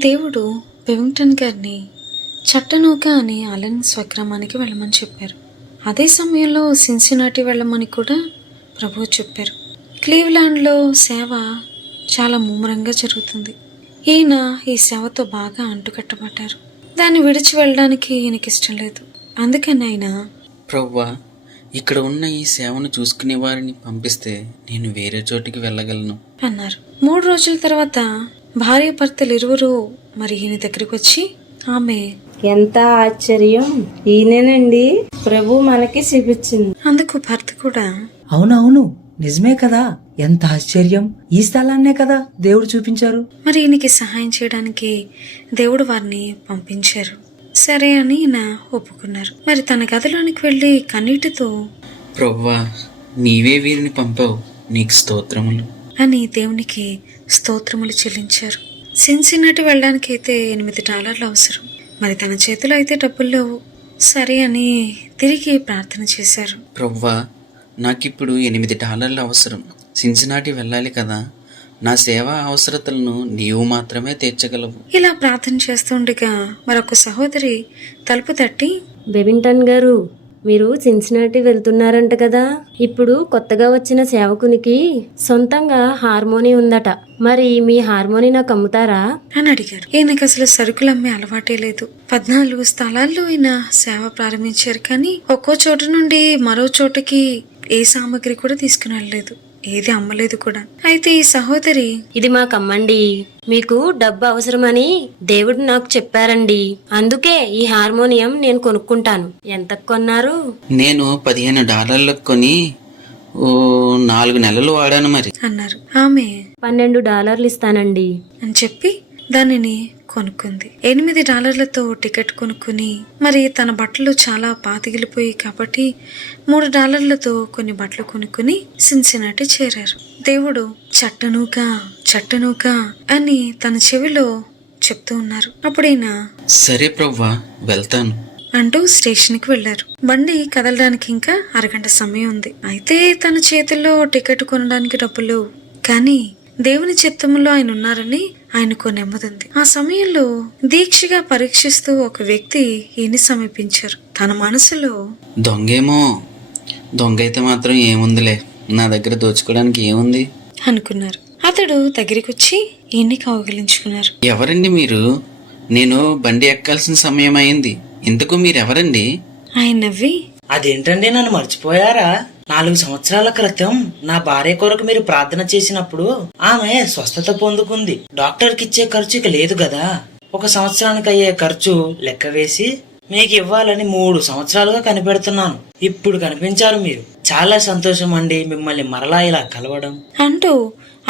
దేవుడు వెవింగ్టన్ గారిని చట్టనౌక అని అలెన్ స్వగ్రామానికి వెళ్ళమని చెప్పారు. అదే సమయంలో సిన్సినాటి వెళ్ళమని కూడా ప్రభువు చెప్పారు. క్లీవ్లాండ్లో సేవ చాలా ముమ్మరంగా జరుగుతుంది. ఈయన ఈ సేవతో బాగా అంటుకట్టబడ్డారు. దాన్ని విడిచి వెళ్ళడానికి ఈయనకి ఇష్టం లేదు. అందుకని ఆయన, ప్రభువా, ఇక్కడ ఉన్న ఈ సేవను చూసుకునే వారిని పంపిస్తే నేను వేరే చోటికి వెళ్ళగలను అన్నారు. 3 రోజుల తర్వాత భార్య భర్తలు ఇరువురు మరి ఈయన దగ్గరికి వచ్చి, ఆమె, ఎంత ఆశ్చర్యం, ఈయనేనండి ప్రభు మనకి చూపించింది. అందుకు భర్త కూడా, అవునవును, నిజమే కదా, ఎంత ఆశ్చర్యం, ఈ స్థలాన్నే కదా దేవుడు చూపించారు. మరి ఈయనకి సహాయం చేయడానికి దేవుడు వారిని పంపించారు. సరే అని ఈయన ఒప్పుకున్నారు. మరి తన గదిలోనికి వెళ్ళి కన్నీటితో, ప్రభువా, నీవే వీరిని పంపావు, నీకు స్తోత్రములు అని దేవునికి స్తోత్రములు చెల్లించారు. సిన్సినాటి వెళ్ళడానికి అయితే $8 అవసరం. మరి తన చేతిలో అయితే డబ్బులు లేవు. సరే అని తిరిగి ప్రార్థన చేశారు. ప్రభువా, నాకిప్పుడు $8 అవసరం, సిన్సినాటి వెళ్ళాలి కదా, నా సేవా అవసరతలను నీవు మాత్రమే తీర్చగలవు. ఇలా ప్రార్థన చేస్తుండగా మరొక సహోదరి తలుపు తట్టి, బెవింగ్టన్ గారు, మీరు సిన్సినాటి వెళ్తున్నారంట కదా, ఇప్పుడు కొత్తగా వచ్చిన సేవకునికి సొంతంగా హార్మోని ఉందట, మరి మీ హార్మోని నాకు అమ్ముతారా అని అడిగారు. ఈయనకి అసలు సరుకులు అమ్మే అలవాటే లేదు. 14 స్థలాల్లో ఈయన సేవ ప్రారంభించారు. కానీ ఒక్కో చోటు నుండి మరో చోటుకి ఏ సామాగ్రి కూడా తీసుకుని వెళ్ళలేదు, ఏది అమ్మలేదు కూడా. అయితే ఈ సహోదరి, ఇది మాకు అమ్మండి, మీకు డబ్బు అవసరమని దేవుడు నాకు చెప్పారండి, అందుకే ఈ హార్మోనియం నేను కొనుక్కుంటాను. ఎంత కొన్నారు? నేను $15 కొని 4 నెలలు వాడాను మరి అన్నారు. ఆమె $12 ఇస్తానండి అని చెప్పి దానిని కొనుక్కుంది. $8 టికెట్ కొనుక్కుని మరి తన బట్టలు చాలా పాతిగిలిపోయి కాబట్టి $3 కొన్ని బట్టలు కొనుక్కుని సిన్సినాటి చేరారు. దేవుడు చట్టనూక అని తన చెవిలో చెప్తూ ఉన్నారు. అప్పుడైనా, సరే ప్రభువా, వెళ్తాను అంటూ స్టేషన్కి వెళ్లారు. బండి కదలడానికి ఇంకా అరగంట సమయం ఉంది. అయితే తన చేతుల్లో టికెట్ కొనడానికి డబ్బులు, కానీ దేవుని చిత్తంలో ఆయన ఉన్నారని ఆయనకు నెమ్మదింది. ఆ సమయంలో దీక్షగా పరీక్షిస్తూ ఒక వ్యక్తి ఈయన్ని సమీపించారు. తన మనసులో, దొంగ అయితే మాత్రం ఏముందిలే, నా దగ్గర దోచుకోవడానికి ఏముంది అనుకున్నారు. అతడు దగ్గరికొచ్చి ఈయన్ని కౌగిలించుకున్నారు. ఎవరండి మీరు? నేను బండి ఎక్కాల్సిన సమయం అయింది, ఇంతకు మీరెవరండి? ఆయన నవ్వి, అదేంటండి, నన్ను మర్చిపోయారా? 4 సంవత్సరాల క్రితం నా భార్య కొరకు మీరు ప్రార్థన చేసినప్పుడు ఆమె స్వస్థత పొందుకుంది. డాక్టర్కి ఇచ్చే ఖర్చు ఇక లేదు కదా, 1 సంవత్సరానికి అయ్యే ఖర్చు లెక్క వేసి మీకు ఇవ్వాలని 3 సంవత్సరాలుగా కనిపెడుతున్నాను. ఇప్పుడు కనిపించారు మీరు. చాలా సంతోషం అండి మిమ్మల్ని మరలా ఇలా కలవడం అంటూ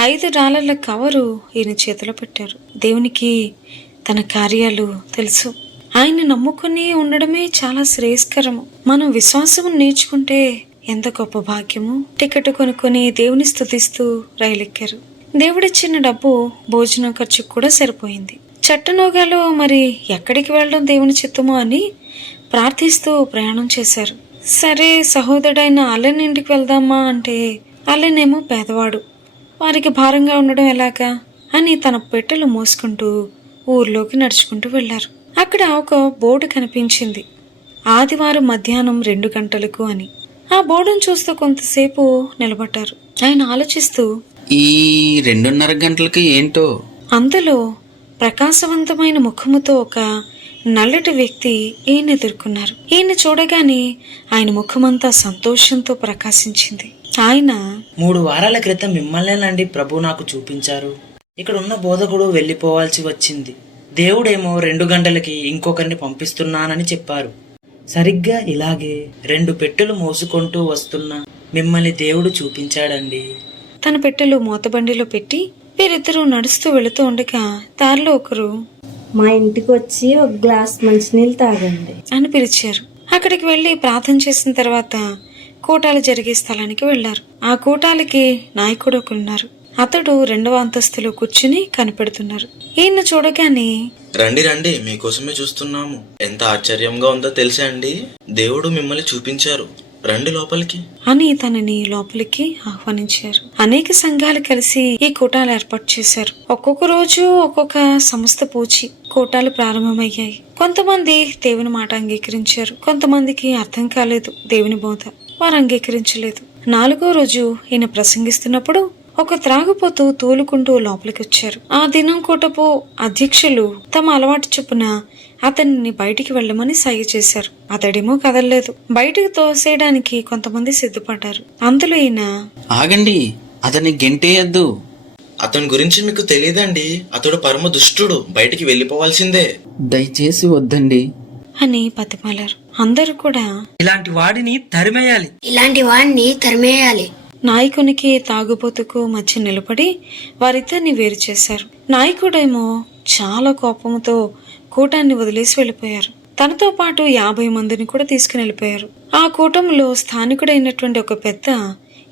$5 కవరు ఈయన చేతిలో పెట్టారు. దేవునికి తన కార్యాలు తెలుసు. ఆయన నమ్ముకుని ఉండడమే చాలా శ్రేయస్కరము. మనం విశ్వాసము నేర్చుకుంటే ఎంత గొప్ప భాగ్యము. టికెట్ కొనుక్కొని దేవుని స్తుతిస్తూ రైలెక్కారు. దేవుడిచ్చిన డబ్బు భోజనం ఖర్చుకు కూడా సరిపోయింది. చట్టనోగాలో మరి ఎక్కడికి వెళ్ళడం దేవుని చిత్తమో అని ప్రార్థిస్తూ ప్రయాణం చేశారు. సరే, సహోదరుడైన అలెన్ ఇంటికి వెళ్దామా అంటే అలెన్ ఏమో పేదవాడు, వారికి భారంగా ఉండడం ఎలాగా అని తన పెట్టెలు మోసుకుంటూ ఊర్లోకి నడుచుకుంటూ వెళ్లారు. అక్కడ ఒక బోర్డు కనిపించింది, ఆదివారం మధ్యాహ్నం 2 గంటలకు అని. ఆ బోర్డును చూస్తూ కొంతసేపు నిలబడ్డారు. ఆయన ఆలోచిస్తూ, ఈ 2:30 గంటలకి ఏంటో. అంతలో ప్రకాశవంతమైన ముఖముతో ఒక నల్లటి వ్యక్తి ఈయన ఎదుర్కొన్నారు. ఈయన చూడగానే ఆయన ముఖమంతా సంతోషంతో ప్రకాశించింది. ఆయన, 3 వారాల క్రితం మిమ్మల్నేనండి ప్రభు నాకు చూపించారు. ఇక్కడ ఉన్న బోధకుడు వెళ్ళిపోవాల్సి వచ్చింది. దేవుడేమో 2 గంటలకి ఇంకొకరిని పంపిస్తున్నానని చెప్పారు. సరిగ్గా ఇలాగే 2 పెట్టెలు మోసుకుంటూ వస్తున్న మిమ్మల్ని దేవుడు చూపించాడండి. తన పెట్టెలు మూతబండిలో పెట్టి వీరిద్దరూ నడుస్తూ వెళుతూ ఉండగా దారిలో ఒకరు, మా ఇంటికి వచ్చి ఒక గ్లాస్ మంచినీళ్ళు తాగండి అని పిలిచారు. అక్కడికి వెళ్లి ప్రార్థన చేసిన తర్వాత కూటాలు జరిగే స్థలానికి వెళ్లారు. ఆ కూటాలకి నాయకుడు ఒకరున్నారు. అతడు 2వ అంతస్తులో కూర్చుని కనిపెడుతున్నారు. ఈయన చూడగానే, రండి, మీకోసమే చూస్తున్నాము. ఎంత ఆశ్చర్యంగా ఉందో తెలుసా అండి? దేవుడు మిమ్మల్ని చూపించారు. రండి లోపలికి. అని తనని లోపలికి ఆహ్వానించారు. అనేక సంఘాలు కలిసి ఈ కూటాలు ఏర్పాటు చేశారు. ఒక్కొక్క రోజు ఒక్కొక్క సంస్థ పూచి కూటాలు ప్రారంభమయ్యాయి. కొంతమంది దేవుని మాట అంగీకరించారు, కొంతమందికి అర్థం కాలేదు దేవుని బోధ, వారు అంగీకరించలేదు. 4వ రోజు ఈయన ప్రసంగిస్తున్నప్పుడు ఒక త్రాగుపోతూ తూలుకుంటూ లోపలికి వచ్చారు. ఆ దినం కూటపు అధ్యక్షులు తమ అలవాటు చొప్పున అతన్ని బయటికి వెళ్ళమని సైగ చేశారు. అతడేమో కదలలేదు. బయటకు తోసేయడానికి కొంతమంది సిద్ధపడ్డారు. అందులో ఈయన, ఆగండి, అతన్ని గెంటేయద్దు. అతని గురించి మీకు తెలియదండి, అతడు పరమ దుష్టుడు, బయటికి వెళ్ళిపోవాల్సిందే. దయచేసి వద్దండి అని బతిమాలారు. అందరూ కూడా ఇలాంటి వాడిని తరిమేయాలి. ఇలాంటి వాడిని తరిమేయాలి. నాయకునికి తాగుబోతుకు మధ్య నిలబడి వారిద్దరిని వేరు చేశారు. నాయకుడేమో చాలా కోపంతో కూటాన్ని వదిలేసి వెళ్ళిపోయారు. తనతో పాటు 50 మందిని కూడా తీసుకుని వెళ్ళిపోయారు. ఆ కూటంలో స్థానికుడైనటువంటి ఒక పెద్ద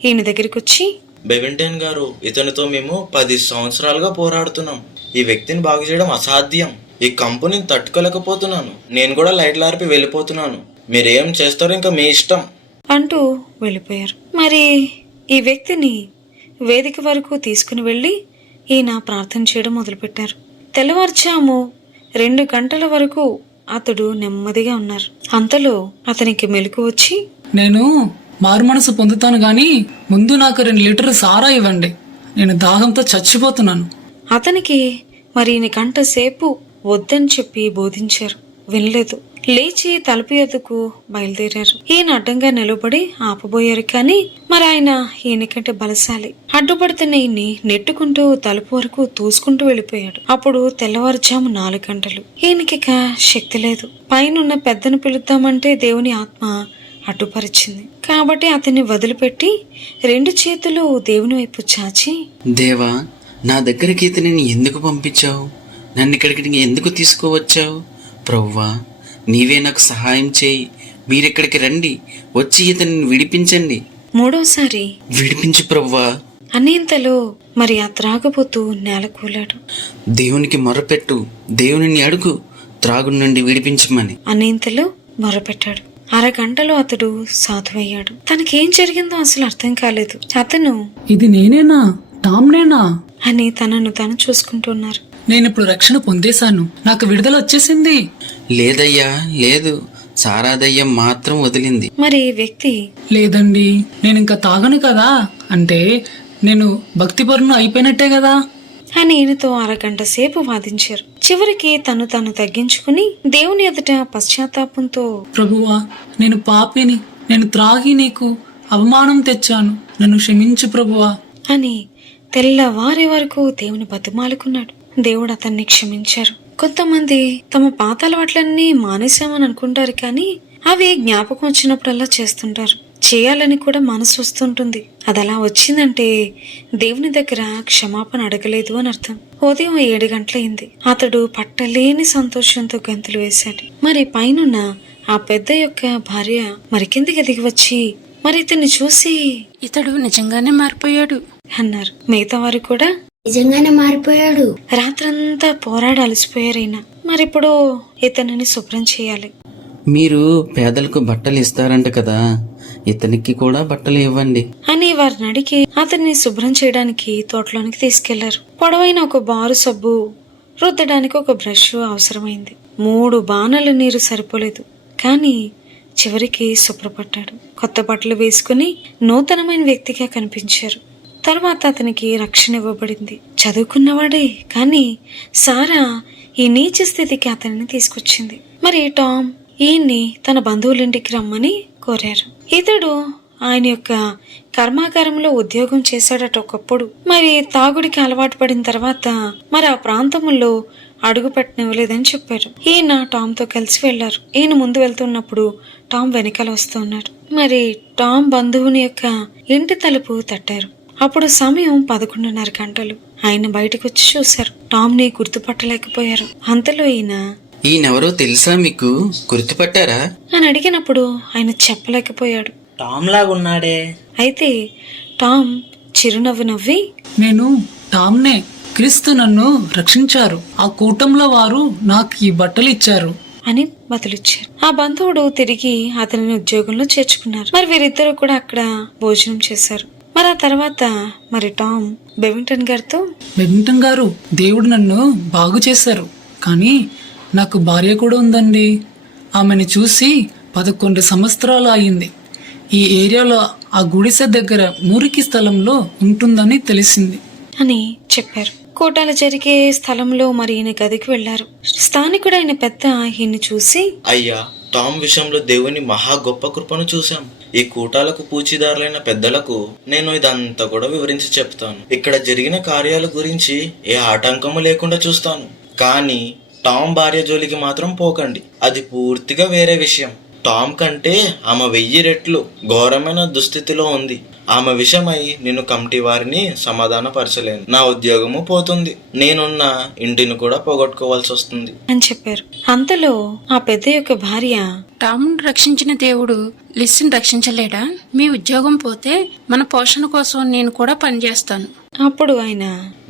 ఈయన దగ్గరికి వచ్చి, బెవెంటైన్ గారు, ఇతనితో మేము 10 సంవత్సరాలుగా పోరాడుతున్నాం. ఈ వ్యక్తిని బాగు చేయడం అసాధ్యం. ఈ కంపెనీని తట్టుకోలేకపోతున్నాను. నేను కూడా లైట్లు ఆర్పి వెళ్ళిపోతున్నాను. మీరేం చేస్తారో ఇంకా మీ ఇష్టం అంటూ వెళ్ళిపోయారు. మరి ఈ వ్యక్తిని వేదిక వరకు తీసుకుని వెళ్ళి ఈయన ప్రార్థన చేయడం మొదలుపెట్టారు. తెల్లవారుజాము 2 గంటల వరకు అతడు నెమ్మదిగా ఉన్నారు. అంతలో అతనికి మెలకు వచ్చి, నేను మారు మనసు పొందుతాను గాని ముందు నాకు 2 లీటర్లు సారా ఇవ్వండి, నేను దాహంతో చచ్చిపోతున్నాను. అతనికి మరి ఈయన గంట సేపు వద్దని చెప్పి బోధించారు. వినలేదు. లేచి తలుపు ఎద్దుకు బయలుదేరారు. ఈయన అడ్డంగా నిలబడి ఆపబోయారు, కానీ మరి ఆయన ఈయనకంటే బలశాలి. అడ్డుపడుతున్న ఈయన్ని నెట్టుకుంటూ తలుపు వరకు తూసుకుంటూ వెళ్ళిపోయాడు. అప్పుడు తెల్లవారుజాము 4 గంటలు. ఈయనకిక శక్తి లేదు. పైనున్న పెద్దను పిలుద్దామంటే దేవుని ఆత్మ అడ్డుపరిచింది. కాబట్టి అతన్ని వదిలిపెట్టి 2 చేతులు దేవుని వైపు చాచి, దేవా, నా దగ్గరికి ఇతనిని ఎందుకు పంపించావు? నన్ను ఇక్కడికి ఎందుకు తీసుకువచ్చావు? ప్రవ్వా, నీవే నాకు సహాయం చేయి. మీరిక్కడికి రండి, వచ్చి ఇతనిని విడిపించండి. 3వసారి విడిపించు ప్రవ్వా. అనేంతలో మరి ఆ త్రాగబోతూ నేల కూలాడు. దేవునికి మొరపెట్టు, దేవునిని అడుగు, త్రాగు నుండి విడిపించమని. అనేంతలో మొరపెట్టాడు. 1/2 గంటలో అతడు సాధువయ్యాడు. తనకేం జరిగిందో అసలు అర్థం కాలేదు. అతను, ఇది నేనేనా, టామ్నేనా అని తనను తాను చూసుకుంటున్నారు. నేను ఇప్పుడు రక్షణ పొందేశాను, నాకు విడుదల వచ్చేసింది. లేదయ్యా, లేదు, సారాదయ్యం మాత్రం వదిలింది. మరి ఈ వ్యక్తి, లేదండి, నేను ఇంకా తాగను కదా, అంటే నేను భక్తిపరును అయిపోయినట్టే కదా అని ఈయనతో 1/2 గంట సేపు వాదించారు. చివరికి తను తగ్గించుకుని దేవుని ఎదుట పశ్చాత్తాపంతో, ప్రభువా, నేను పాపిని, నేను త్రాగి నీకు అవమానం తెచ్చాను, నన్ను క్షమించు ప్రభువా అని తెల్లవారే వరకు దేవుని బతిమాలుకున్నాడు. దేవుడు అతన్ని క్షమించారు. కొంతమంది తమ పాత అలవాట్లన్నీ మానేశామని అనుకుంటారు, కానీ అవి జ్ఞాపకం వచ్చినప్పుడల్లా చేస్తుంటారు. చేయాలని కూడా మనసు వస్తుంటుంది. అది అలా వచ్చిందంటే దేవుని దగ్గర క్షమాపణ అడగలేదు అని అర్థం. ఉదయం 7 గంటలైంది. అతడు పట్టలేని సంతోషంతో గంతులు వేశాడు. మరి పైనున్న ఆ పెద్ద యొక్క భార్య మరి కిందికి దిగి వచ్చి, మరి ఇతన్ని చూసి, ఇతడు నిజంగానే మారిపోయాడు అన్నారు. మిగతా వారు కూడా నిజంగానే మారిపోయాడు. రాత్రంతా పోరాడి అలసిపోయారైనా మరిప్పుడు ఇతనిని శుభ్రం చేయాలి. మీరు పేదలకు బట్టలు ఇస్తారంట కదా, ఇతనికి కూడా బట్టలు ఇవ్వండి అని వారిని అడిగి అతన్ని శుభ్రం చేయడానికి తోటలోనికి తీసుకెళ్లారు. పొడవైన ఒక బారు సబ్బు, రుద్దడానికి ఒక బ్రష్ అవసరమైంది. 3 బాణల నీరు సరిపోలేదు, కానీ చివరికి శుభ్రపడ్డాడు. కొత్త బట్టలు వేసుకుని నూతనమైన వ్యక్తిగా కనిపించారు. తర్వాత అతనికి రక్షణ ఇవ్వబడింది. చదువుకున్నవాడే, కానీ సారా ఈ నీచ స్థితికి అతనిని తీసుకొచ్చింది. మరి టామ్ ఈయన్ని తన బంధువులింటికి రమ్మని కోరారు. ఇతడు ఆయన యొక్క కర్మాగారంలో ఉద్యోగం చేశాడట ఒకప్పుడు. మరి తాగుడికి అలవాటు పడిన తర్వాత మరి ఆ ప్రాంతంలో అడుగు పెట్టనివ్వలేదని చెప్పారు. ఈయన టామ్ తో కలిసి వెళ్లారు. ఈయన ముందు వెళ్తున్నప్పుడు టామ్ వెనకాల వస్తున్నాడు. మరి టామ్ బంధువుని యొక్క ఇంటి తలుపు తట్టారు. అప్పుడు సమయం 11:30 గంటలు. ఆయన బయటకు వచ్చి చూశారు. టామ్ ని గుర్తుపట్టలేకపోయారు. అంతలో ఈయనెవరో తెలుసా మీకు, గుర్తుపట్టారా అని అడిగినప్పుడు ఆయన చెప్పలేకపోయాడు. టామ్ లాగున్నాడే. అయితే టామ్ చిరునవ్వు నవ్వి, నేను టామ్నే, క్రీస్తు నన్ను రక్షించారు, ఆ కూటంలో వారు నాకు ఈ బట్టలు ఇచ్చారు, అని బదులిచ్చారు. ఆ బంధువుడు తిరిగి అతనిని ఉద్యోగంలో చేర్చుకున్నారు. మరి వీరిద్దరూ కూడా అక్కడ భోజనం చేశారు. మరి ఆ తర్వాత మరి టామ్ బెవింగ్టన్ గారితో, బెవింగ్టన్ గారు, దేవుడు నన్ను బాగు చేశారు, కానీ నాకు భార్య కూడా ఉందండి. ఆమెను చూసి 11 సంవత్సరాలు అయింది. ఈ ఏరియాలో ఆ గుడిసె దగ్గర మురికి స్థలంలో ఉంటుందని తెలిసింది అని చెప్పారు. కూటాలు జరిగే స్థలంలో మరి ఈయన గదికి వెళ్లారు. స్థానికుడైన పెద్ద ఈయన్ని చూసి, అయ్యా, టామ్ విషయంలో దేవుని మహా గొప్ప కృపను చూశాం. ఈ కూటాలకు పూచీదారులైన పెద్దలకు నేను ఇదంతా కూడా వివరించి చెప్తాను. ఇక్కడ జరిగిన కార్యాల గురించి ఏ ఆటంకము లేకుండా చూస్తాను. కానీ టామ్ భార్య జోలికి మాత్రం పోకండి. అది పూర్తిగా వేరే విషయం. టామ్ కంటే ఆమె 1000 రెట్లు ఘోరమైన దుస్థితిలో ఉంది. ఆమె విషయమై నేను కమిటీ వారిని సమాధానపరచలేను. నా ఉద్యోగము పోతుంది, నేనున్న ఇంటిని కూడా పోగొట్టుకోవాల్సి వస్తుంది అని చెప్పారు. అంతలో ఆ పెద్ద యొక్క భార్య, టామ్ను రక్షించిన దేవుడు లిస్ని రక్షించలేడా? మీ ఉద్యోగం పోతే మన పోషణ కోసం నేను కూడా పనిచేస్తాను. అప్పుడు ఆయన,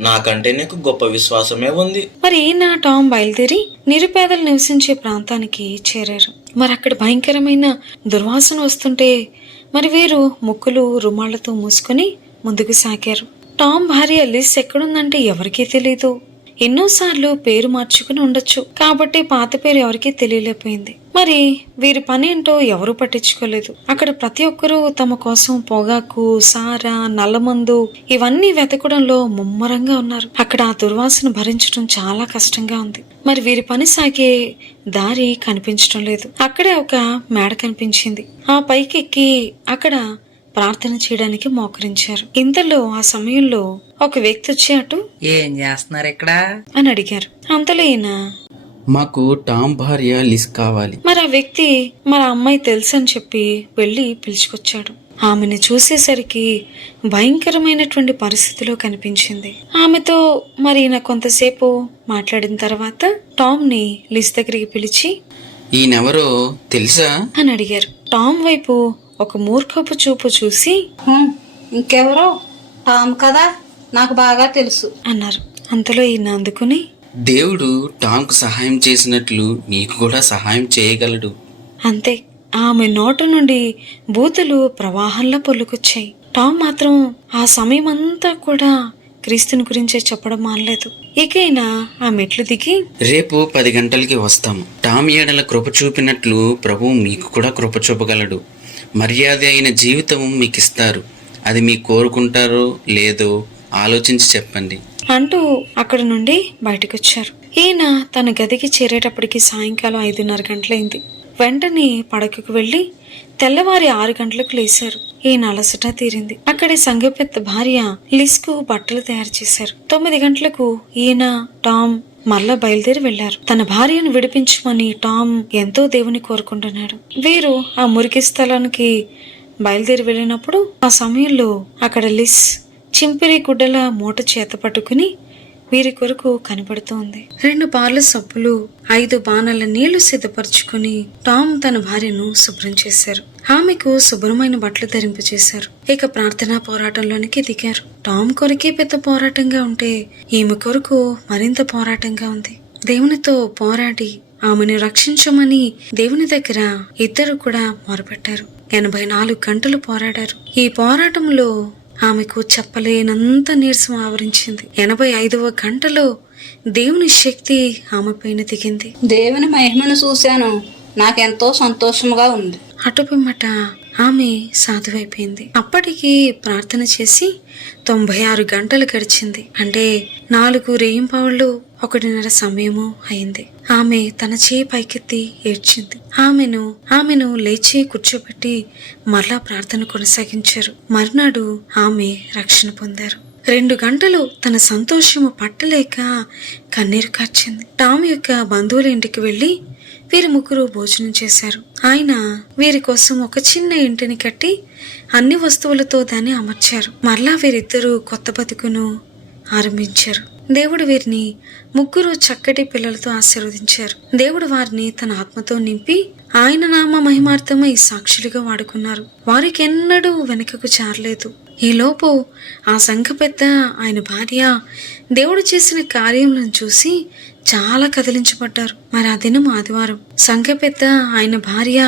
నాకంటే నీకు గొప్ప విశ్వాసమే ఉంది. మరి ఈయన టామ్ బయలుదేరి నిరుపేదలు నివసించే ప్రాంతానికి చేరారు. మరి అక్కడ భయంకరమైన దుర్వాసన వస్తుంటే మరి వీరు ముక్కులు రుమాళ్లతో మూసుకొని ముందుకు సాగారు. టామ్ భార్య లిస్ ఎక్కడుందంటే ఎవరికీ తెలీదు. ఎన్నోసార్లు పేరు మార్చుకుని ఉండొచ్చు కాబట్టి పాత పేరు ఎవరికీ తెలియలేకపోయింది. మరి వీరి పని ఏంటో ఎవరూ పట్టించుకోలేదు. అక్కడ ప్రతి ఒక్కరూ తమ కోసం పొగాకు, సారా, నల్లమందు ఇవన్నీ వెతకడంలో ముమ్మరంగా ఉన్నారు. అక్కడ ఆ దుర్వాసన భరించడం చాలా కష్టంగా ఉంది. మరి వీరి పని సాగే దారి కనిపించడం లేదు. అక్కడే ఒక మేడ కనిపించింది. ఆ పైకి ఎక్కి అక్కడ ప్రార్థన చేయడానికి మోకరించారు. ఇంతలో ఆ సమయంలో ఒక వ్యక్తి వచ్చి అటు, ఏం చేస్తున్నారు ఇక్కడ అని అడిగారు. అంతలో ఈయన, మాకు టామ్ భార్య లిస్ కావాలి. మరి ఆ వ్యక్తి మరి ఆ అమ్మాయి తెలుసు అని చెప్పి వెళ్లి పిలుచుకొచ్చాడు. ఆమెను చూసేసరికి భయంకరమైనటువంటి పరిస్థితిలో కనిపించింది. ఆమెతో మరి ఈయన కొంతసేపు మాట్లాడిన తర్వాత టామ్ ని లిస్ దగ్గరికి పిలిచి, ఈయనెవరో తెలుసా అని అడిగారు. టామ్ వైపు ఒక మూర్ఖపు చూపు చూసి, ఇంకెవరో టామ్ కదా, నాకు బాగా తెలుసు అన్నారు. అంతలో ఈయన అందుకుని, దేవుడు టామ్కు సహాయం చేసినట్లు నీకు కూడా సహాయం చేయగలడు. అంతే. ఆమె నోట నుండి బూతులు ప్రవాహంలా పొల్లుకొచ్చాయి. టామ్ మాత్రం ఆ సమయమంతా కూడా క్రీస్తుని గురించే చెప్పడం మానలేదు. ఇకైనా ఆ మెట్లు దిగి, రేపు 10 గంటలకి వస్తాము. టామ్ ఏడల కృప చూపినట్లు ప్రభువు మీకు కూడా కృప చూపగలడు. మర్యాద అయిన జీవితం మీకు ఇస్తారు. అది మీకు కోరుకుంటారో లేదో ఆలోచించి చెప్పండి అంటూ అక్కడ నుండి బయటకొచ్చారు. ఈయన తన గదికి చేరేటప్పటికి సాయంకాలం 5:30 గంటలైంది. వెంటనే పడకకు వెళ్లి తెల్లవారి 6 గంటలకు లేచారు. ఈయన అలసట తీరింది. అక్కడి సంఘ పెద్ద భార్య లిస్కు బట్టలు తయారు చేశారు. 9 గంటలకు ఈయన టామ్ మళ్ళా బయలుదేరి వెళ్లారు. తన భార్యను విడిపించమని టామ్ ఎంతో దేవుని కోరుకుంటున్నాడు. వీరు ఆ మురికి స్థలానికి బయలుదేరి వెళ్ళినప్పుడు ఆ సమయంలో అక్కడ లిస్ చింపిరి గుడ్డల మూట చేత పట్టుకుని వీరి కొరకు కనపడుతోంది. 2 బార్ల సబ్బులు, 5 బాణాల నీళ్లు సిద్ధపరచుకుని టామ్ తన భార్యను శుభ్రం చేశారు. ఆమెకు శుభ్రమైన బట్టలు ధరింపచేశారు. ఇక ప్రార్థనా పోరాటంలోనికి దిగారు. టామ్ కొరకే పెద్ద పోరాటంగా ఉంటే ఈమె కొరకు మరింత పోరాటంగా ఉంది. దేవునితో పోరాడి ఆమెను రక్షించమని దేవుని దగ్గర ఇద్దరు కూడా మొరపెట్టారు. 84 గంటలు పోరాడారు. ఈ పోరాటంలో ఆమెకు చెప్పలేనంత నీరసం ఆవరించింది. 85వ గంటలో దేవుని శక్తి ఆమె పైన దిగింది. దేవుని మహిమను చూశాను, నాకెంతో సంతోషంగా ఉంది. అటుపిమ్మట ఆమె సాధువైపోయింది. అప్పటికి ప్రార్థన చేసి 96 గంటలు గడిచింది. అంటే 4 రేయింపావుళ్ళు 1:30 సమయము అయింది. ఆమె తన చేయి పైకెత్తి ఏడ్చింది. ఆమెను లేచి కూర్చోబెట్టి మరలా ప్రార్థన కొనసాగించారు. మర్నాడు ఆమె రక్షణ పొందారు. 2 గంటలు తన సంతోషము పట్టలేక కన్నీరు కార్చింది. టామ్ యొక్క బంధువుల ఇంటికి వెళ్లి వీరి ముగ్గురు భోజనం చేశారు. ఆయన వీరి కోసం ఒక చిన్న ఇంటిని కట్టి అన్ని వస్తువులతో దాన్ని అమర్చారు. మరలా వీరిద్దరూ కొత్త బతుకును ఆరంభించారు. దేవుడు వీరిని ముగ్గురు చక్కటి పిల్లలతో ఆశీర్వదించారు. దేవుడు వారిని తన ఆత్మతో నింపి ఆయన నామ మహిమార్థమై సాక్షులుగా వాడుకున్నారు. వారికి ఎన్నడూ వెనుకకు చారలేదు. ఈలోపు ఆ సంఘ పెద్ద ఆయన భార్య దేవుడు చేసిన కార్యములను చూసి చాలా కదిలించబడ్డారు. మరి ఆ దినం ఆదివారం. సంఘ పెద్ద ఆయన భార్య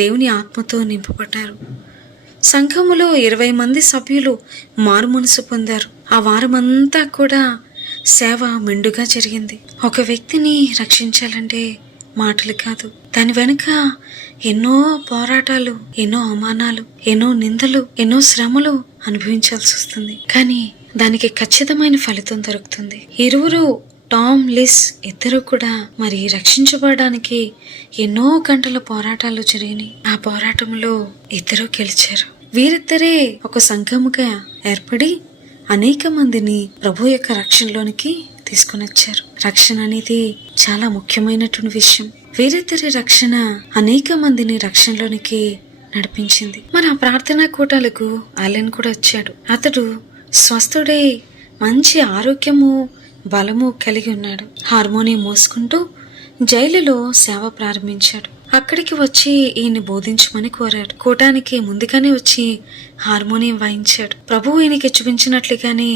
దేవుని ఆత్మతో నింపబడ్డారు. సంఘములో 20 మంది సభ్యులు మారుమనసు పొందారు. ఆ వారమంతా కూడా సేవ మెండుగా జరిగింది. ఒక వ్యక్తిని రక్షించాలంటే మాటలు కాదు, దాని వెనుక ఎన్నో పోరాటాలు, ఎన్నో అవమానాలు, ఎన్నో నిందలు, ఎన్నో శ్రమలు అనుభవించాల్సి వస్తుంది. కానీ దానికి ఖచ్చితమైన ఫలితం దొరుకుతుంది. ఇరువురు టామ్, లిస్ ఇద్దరు కూడా మరి రక్షించబడడానికి ఎన్నో గంటల పోరాటాలు జరిగినాయి. ఆ పోరాటంలో ఇద్దరు గెలిచారు. వీరిద్దరే ఒక సంఘముగా ఏర్పడి అనేక మందిని ప్రభు యొక్క రక్షణలోనికి తీసుకుని వచ్చారు. రక్షణ అనేది చాలా ముఖ్యమైనటువంటి విషయం. వీరిద్దరి రక్షణ అనేక మందిని రక్షణలోనికి నడిపించింది. మరి ఆ ప్రార్థనా కూటాలకు ఆలన్ కూడా వచ్చాడు. అతడు స్వస్థుడై మంచి ఆరోగ్యము, బలము కలిగి ఉన్నాడు. హార్మోనియం మోసుకుంటూ జైలులో సేవ ప్రారంభించాడు. అక్కడికి వచ్చి ఈయన్ని బోధించమని కోరాడు. కూటానికి ముందుగానే వచ్చి హార్మోనియం వాయించాడు. ప్రభువు ఈయనకి చూపించినట్లుగానే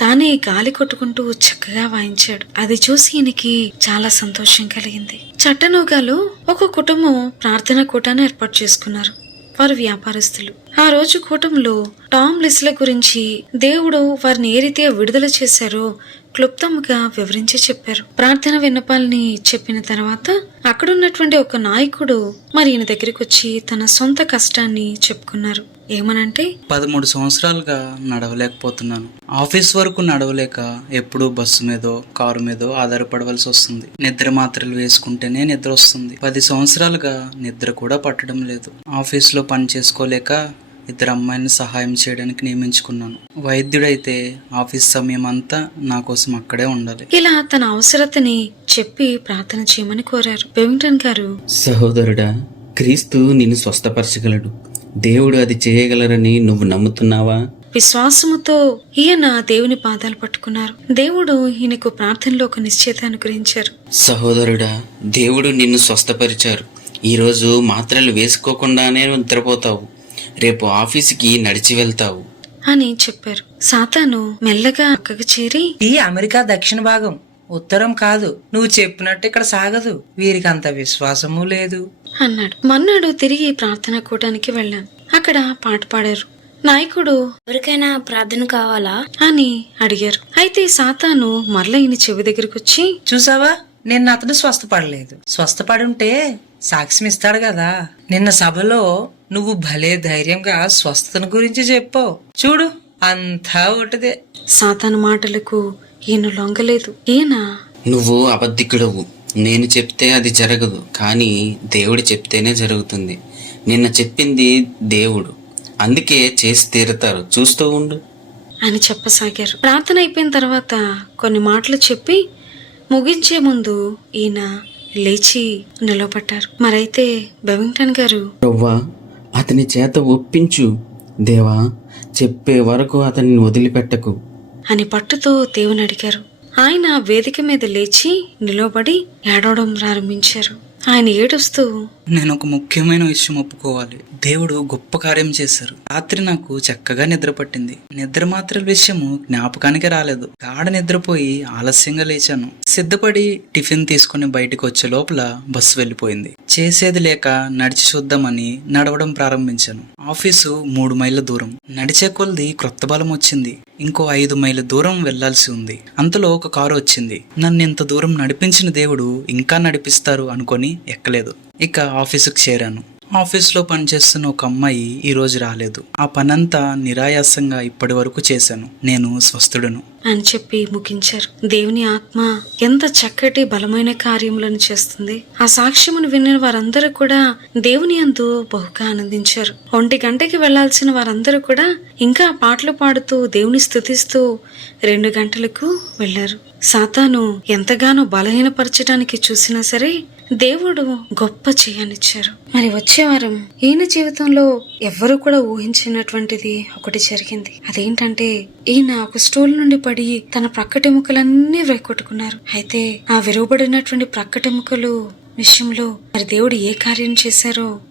తానే గాలి కొట్టుకుంటూ చక్కగా వాయించాడు. అది చూసి ఈయనకి చాలా సంతోషం కలిగింది. చట్టనూగాలో ఒక కుటుంబం ప్రార్థనా కూటాన్ని ఏర్పాటు చేసుకున్నారు. వారు వ్యాపారస్తులు. ఆ రోజు కూటంలో టామ్, లిస్ల గురించి దేవుడు వారిని ఏ రీతిగా విడుదల చేశారో క్లుప్తంగా వివరించి చెప్పారు. ప్రార్థన విన్నపాలని చెప్పిన తర్వాత అక్కడున్నటువంటి ఒక నాయకుడు మరి ఈయన దగ్గరికి వచ్చి తన సొంత కష్టాన్ని చెప్పుకున్నారు. ఏమనంటే, 13 సంవత్సరాలుగా నడవలేకపోతున్నాను. ఆఫీస్ వరకు నడవలేక ఎప్పుడూ బస్సు మీదో కారు మీదో ఆధారపడవలసి వస్తుంది. నిద్ర మాత్రలు వేసుకుంటేనే నిద్ర వస్తుంది. 10 సంవత్సరాలుగా నిద్ర కూడా పట్టడం లేదు. ఆఫీస్లో పని చేసుకోలేక 2 అమ్మాయిలను సహాయం చేయడానికి నియమించుకున్నాను. వైద్యుడైతే ఆఫీస్ సమయం అంతా నా కోసం అక్కడే ఉండాలి. ఇలా తన అవసరతని చెప్పి ప్రార్థన చేయమని కోరారు. బెవింగ్టన్ గారు, సహోదరుడా, క్రీస్తు నిన్ను స్వస్థపరచగలడు. దేవుడు అది చేయగలరని నువ్వు నమ్ముతున్నావా? విశ్వాసముతో ఈయన దేవుని పాదాలు పట్టుకున్నారు. దేవుడు ఈయనకు ప్రార్థనలో ఒక నిశ్చయత అనుగ్రహించారు. సహోదరుడా, దేవుడు నిన్ను స్వస్థపరిచారు. ఈరోజు మాత్రలు వేసుకోకుండానే నిద్రపోతావు. రేపు ఆఫీసుకి నడిచి వెళ్తావు అని చెప్పారు. సాతాను మెల్లగా పక్కకు చేరి, ఈ అమెరికా దక్షిణ భాగం, ఉత్తరం కాదు. నువ్వు చెప్పినట్టు ఇక్కడ సాగదు. వీరికి అంత విశ్వాసము లేదు అన్నాడు. మన్నాడు తిరిగి ప్రార్థన కూటానికి వెళ్ళాం. అక్కడ పాట పాడారు. నాయకుడు ఎవరికైనా ప్రార్థన కావాలా అని అడిగారు. అయితే సాతాను మరల ఈయన చెవి దగ్గరికి వచ్చి, చూసావా, నిన్న అతడు స్వస్థపడలేదు. స్వస్థపడుంటే సాక్ష్యం ఇస్తాడు కదా. నిన్న సభలో నువ్వు భలే ధైర్యంగా స్వస్థతను గురించి చెప్పావు. చూడు, అంతా ఒకటిదే. సాతాను మాటలకు ఈయన లొంగలేదు. ఈయన, నువ్వు అబద్ధికుడవు. నేను చెప్తే అది జరగదు, కానీ దేవుడు చెప్తేనే జరుగుతుంది. నిన్న చెప్పింది దేవుడు, అందుకే చేసి తీరుతారు. చూస్తూ ఉండు అని చెప్పసాగారు. ప్రార్థన అయిపోయిన తర్వాత కొన్ని మాటలు చెప్పి ముగించే ముందు ఈయన లేచి నిలబడ్డారు. మరైతే బెవింగ్టన్ గారు, ప్రవ్వా, అతని చేత ఒప్పించు. దేవా, చెప్పే వరకు అతన్ని వదిలిపెట్టకు అని పట్టుతో దేవుని అడిగారు. ఆయన వేదిక మీద లేచి నిలబడి ఏడవడం ప్రారంభించారు. ఆయన ఏడుస్తూ, నేను ఒక ముఖ్యమైన విషయం ఒప్పుకోవాలి. దేవుడు గొప్ప కార్యం చేశారు. రాత్రి నాకు చక్కగా నిద్ర పట్టింది. నిద్ర మాత్రల విషయము జ్ఞాపకానికి రాలేదు. గాఢ నిద్రపోయి ఆలస్యంగా లేచాను. సిద్ధపడి టిఫిన్ తీసుకుని బయటకు వచ్చే లోపల బస్సు వెళ్ళిపోయింది. చేసేది లేక నడిచి చూద్దామని నడవడం ప్రారంభించాను. ఆఫీసు 3 మైళ్ళ దూరం. నడిచే కొలది క్రొత్త బలం వచ్చింది. ఇంకో 5 మైళ్ళ దూరం వెళ్లాల్సి ఉంది. అంతలో ఒక కారు వచ్చింది. నన్ను ఇంత దూరం నడిపించిన దేవుడు ఇంకా నడిపిస్తారు అనుకొని ఎక్కలేదు. ఇక ఆఫీసుకు చేరాను. ఆఫీస్లో పనిచేస్తున్న ఒక అమ్మాయి ఈ రోజు రాలేదు. ఆ పనంతా నిరాయాసంగా ఇప్పటి వరకు చేశాను. నేను స్వస్థుడను అని చెప్పి ముగించారు. దేవుని ఆత్మ ఎంత చక్కటి బలమైన కార్యములను చేస్తుంది. ఆ సాక్ష్యమును విన్న వారందరూ కూడా దేవుని యందు బహుగా ఆనందించారు. 1 గంటకి వెళ్లాల్సిన వారందరూ కూడా ఇంకా పాటలు పాడుతూ దేవుని స్తుతిస్తూ 2 గంటలకు వెళ్లారు. సాతాను ఎంతగానో బలహీనపరచడానికి చూసినా సరే దేవుడు గొప్ప చేయనిచ్చారు. మరి వచ్చే వారం ఈయన జీవితంలో ఎవ్వరూ కూడా ఊహించినటువంటిది ఒకటి జరిగింది. అదేంటంటే, ఈయన ఒక స్టూల్ నుండి పడి తన ప్రక్కటెముకలన్నీ విరగొట్టుకున్నారు. అయితే ఆ విరవబడినటువంటి ప్రక్కటెముకలు విషయంలో మరి దేవుడు ఏ కార్యం చేశారో